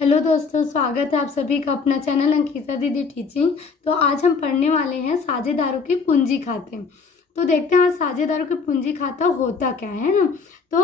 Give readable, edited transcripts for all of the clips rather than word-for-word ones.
Hello दोस्तों, स्वागत है आप सभी का अपना चैनल अंकिता दीदी टीचिंग। तो आज हम पढ़ने वाले हैं साझेदारों के पूंजी खाते। तो देखते हैं आज साझेदारों के पूंजी खाता होता क्या है ना। तो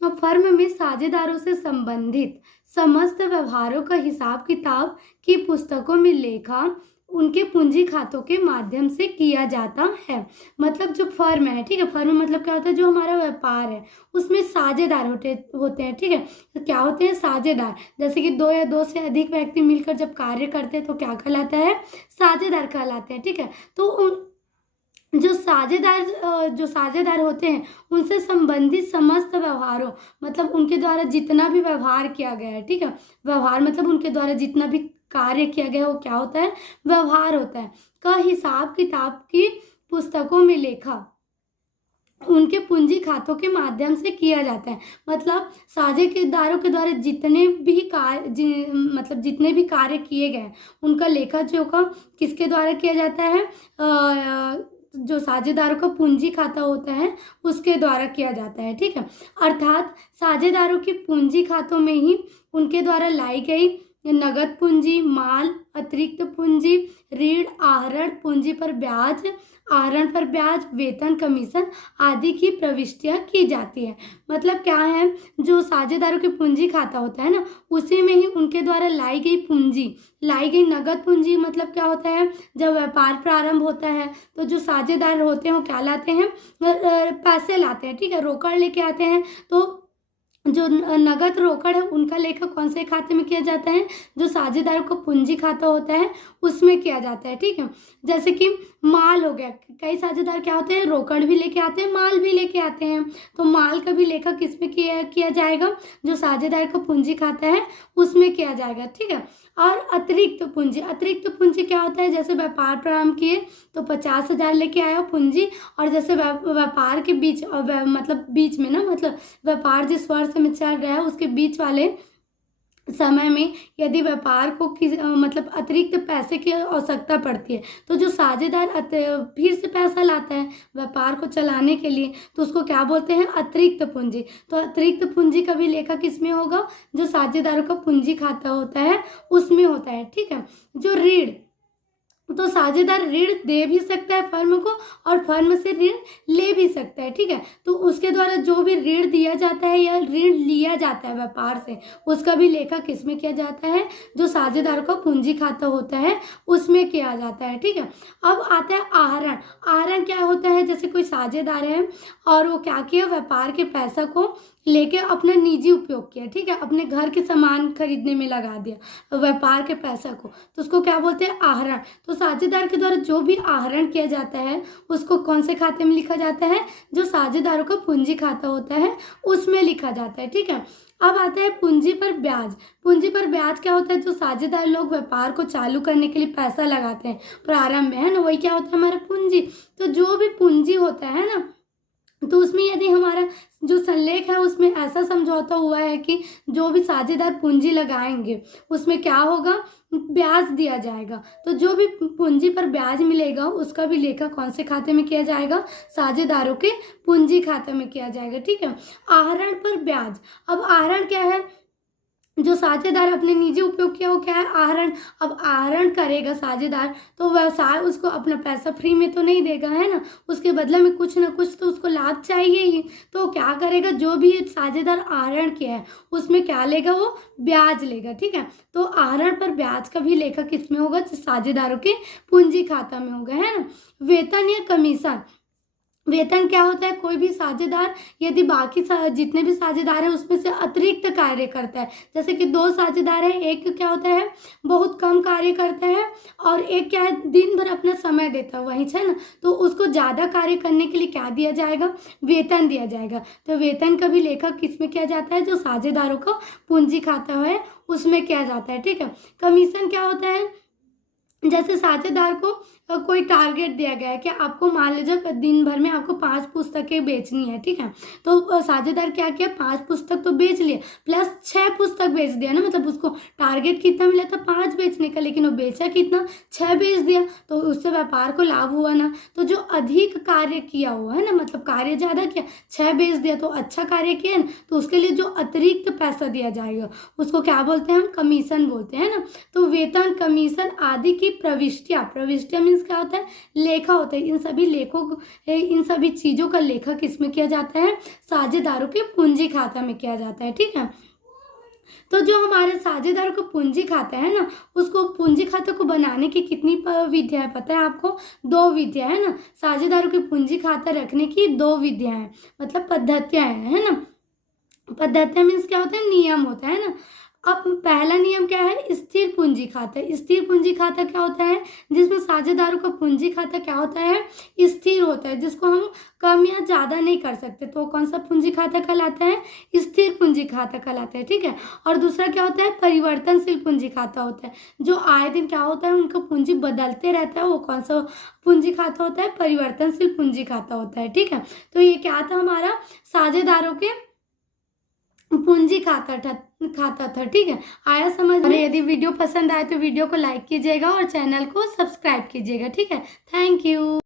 अब फर्म में साझेदारों से संबंधित समस्त व्यवहारों का हिसाब किताब की पुस्तकों में लेखा उनके पूंजी खातों के माध्यम से किया जाता है। मतलब जो फर्म है, ठीक है, फर्म मतलब क्या होता है, जो हमारा व्यापार है उसमें साझेदार होते हैं, ठीक है। तो क्या होते हैं साझेदार, जैसे कि दो या दो से अधिक व्यक्ति मिलकर जब कार्य करते हैं तो क्या कहलाता है, साझेदार कहलाते हैं, ठीक है। तो उन जो साझेदार होते हैं उनसे संबंधित समस्त व्यवहारों, मतलब उनके द्वारा जितना भी व्यवहार किया गया है, ठीक है, व्यवहार मतलब उनके द्वारा जितना भी कार्य किया गया है वो क्या होता है, व्यवहार होता है, का हिसाब किताब की पुस्तकों में लेखा उनके पूंजी खातों के माध्यम से किया जाता है। मतलब साझेदारों के द्वारा जितने भी कार्य किए गए उनका लेखा जोखा किसके द्वारा किया जाता है, जो साझेदारों का पूंजी खाता होता है उसके द्वारा किया जाता है, ठीक है। अर्थात साझेदारों की पूंजी खातों में ही उनके द्वारा लाई गई नगद पूंजी, माल, अतिरिक्त पूंजी, ऋण, आहरण, पूंजी पर ब्याज, आहरण पर ब्याज, वेतन, कमीशन आदि की प्रविष्टियां की जाती है। मतलब क्या है, जो साझेदारों की पूंजी खाता होता है ना, उसी में ही उनके द्वारा लाई गई नगद पूंजी, मतलब क्या होता है, जब व्यापार प्रारंभ होता है तो जो साझेदार होते हैं वो क्या लाते हैं, पैसे लाते हैं, ठीक है, रोकड़ लेके आते हैं। तो जो नगद रोकड़ है उनका लेखा कौन से खाते में किया जाता है, जो साझेदारों का पूंजी खाता होता है उसमें किया जाता है, ठीक है। जैसे कि माल हो गया, कई साझेदार क्या होते हैं, रोकड़ भी लेके आते हैं, माल भी लेके आते हैं। तो माल का भी लेखा किस में किया जाएगा, जो साझेदार का पूंजी खाता है उसमें किया जाएगा, ठीक है। और अतिरिक्त पूंजी क्या होता है, जैसे व्यापार प्रारंभ किए तो 50,000 लेके आया पूंजी, और जैसे व्यापार के बीच मतलब बीच में ना, मतलब व्यापार जिस वर्ष में चल रहा है उसके बीच वाले समय में यदि व्यापार को मतलब अतिरिक्त पैसे की आवश्यकता पड़ती है तो जो साझेदार फिर से पैसा लाता है व्यापार को चलाने के लिए, तो उसको क्या बोलते हैं, अतिरिक्त पूंजी। तो अतिरिक्त पूंजी का भी लेखा किस में होगा, जो साझेदारों का पूंजी खाता होता है उसमें होता है, ठीक है। जो ऋण, तो साझेदार ऋण दे भी सकता है फर्म को और फर्म से ऋण ले भी सकता है, ठीक है। तो उसके द्वारा जो भी ऋण दिया जाता है या ऋण लिया जाता है व्यापार से, उसका भी लेखा किसमें किया जाता है, जो साझेदार का पूंजी खाता होता है उसमें किया जाता है, ठीक है। अब आता है आहरण। आहरण क्या होता है, जैसे कोई साझेदार है और वो क्या किया, व्यापार के पैसा को लेके अपना निजी उपयोग किया, ठीक है, अपने घर के सामान खरीदने में लगा दिया व्यापार के पैसा को, तो उसको क्या बोलते हैं, आहरण। तो साझेदार के द्वारा जो भी आहरण किया जाता है उसको कौन से खाते में लिखा जाता है, जो साझेदारों का पूंजी खाता होता है उसमें लिखा जाता है, ठीक है। अब आता है पूंजी पर ब्याज। पूंजी पर ब्याज क्या होता है, जो साझेदार लोग व्यापार को चालू करने के लिए पैसा लगाते हैं प्रारंभ में, है ना, वही क्या होता है, हमारा पूंजी। तो जो भी पूंजी होता है ना, तो उसमें यदि हमारा जो संलेख है उसमें ऐसा समझौता हुआ है कि जो भी साझेदार पूंजी लगाएंगे उसमें क्या होगा, ब्याज दिया जाएगा। तो जो भी पूंजी पर ब्याज मिलेगा उसका भी लेखा कौन से खाते में किया जाएगा, साझेदारों के पूंजी खाते में किया जाएगा, ठीक है। आहरण पर ब्याज। अब आहरण क्या है, जो साझेदार अपने निजी उपयोग किया वो क्या है, आहरण। अब आहरण करेगा साझेदार तो व्यवसाय उसको अपना पैसा फ्री में तो नहीं देगा, है ना, उसके बदले में कुछ ना कुछ तो उसको लाभ चाहिए ही। तो क्या करेगा, जो भी साझेदार आहरण किया है उसमें क्या लेगा, वो ब्याज लेगा, ठीक है। तो आहरण पर ब्याज का भी लेखा किस में होगा, साझेदारों के पूंजी खाता में होगा, है ना। वेतन या कमीशन। वेतन क्या होता है, कोई भी साझेदार यदि बाकी जितने भी साझेदार हैं उसमें से अतिरिक्त कार्य करता है, जैसे कि दो साझेदार हैं, एक क्या होता है बहुत कम कार्य करता है और एक क्या है दिन भर अपना समय देता है वहीं है ना, तो उसको ज़्यादा कार्य करने के लिए क्या दिया जाएगा, वेतन दिया जाएगा। तो वेतन का भी लेखा किस में किया जाता है, जो साझेदारों का पूंजी खाता है उसमें किया जाता है, ठीक है। कमीशन क्या होता है, जैसे साझेदार को कोई टारगेट दिया गया है कि आपको मान लीजिए दिन भर में आपको 5 पुस्तकें बेचनी है, ठीक है। तो साझेदार क्या किया, 5 पुस्तक तो बेच लिए प्लस 6 पुस्तक बेच दिया ना, मतलब उसको टारगेट कितना मिला था 5 बेचने का, लेकिन वो बेचा कितना, 6 बेच दिया। तो उससे व्यापार को लाभ हुआ ना। तो जो अधिक कार्य किया हुआ है ना, मतलब कार्य ज़्यादा किया, 6 बेच दिया तो अच्छा कार्य किया ना, तो उसके लिए जो अतिरिक्त पैसा दिया जाएगा उसको क्या बोलते हैं हम, कमीशन बोलते हैं ना। तो वेतन, कमीशन आदि की प्रविष्टियाँ मीन्स क्या होता है, लेखा होता है। इन सभी चीज़ों का लेखा किसमें किया जाता है, साझेदारों के पूंजी खाता में किया जाता है, ठीक है। तो जो हमारे साझेदारों को पूंजी खाता है ना, उसको पूंजी खाते को बनाने की कितनी विधियां है पता है आपको, 2 विधियां है ना। साझेदारों की पूंजी खाता रखने की 2 विधियां हैं, मतलब पद्धतियां हैं, है ना। पद्धतियां मीन्स क्या होता है, नियम होता है ना। अब पहला नियम क्या है, स्थिर पूंजी खाता। स्थिर पूंजी खाता क्या होता है, जिसमें साझेदारों का पूंजी खाता क्या होता है, स्थिर होता है, जिसको हम कम या ज्यादा नहीं कर सकते। तो कौन सा पूंजी खाता कहलाता है, स्थिर पूंजी खाता कहलाता है, ठीक है। और दूसरा क्या होता है, परिवर्तनशील पूंजी खाता होता है, जो आए दिन क्या होता है, उनका पूंजी बदलते रहता है। वो कौन सा पूंजी खाता होता है, परिवर्तनशील पूंजी खाता होता है, ठीक है। तो ये क्या था हमारा, साझेदारों के पूंजी खाता था, ठीक है। आया समझ में। यदि वीडियो पसंद आए तो वीडियो को लाइक कीजिएगा और चैनल को सब्सक्राइब कीजिएगा, ठीक है। Thank you.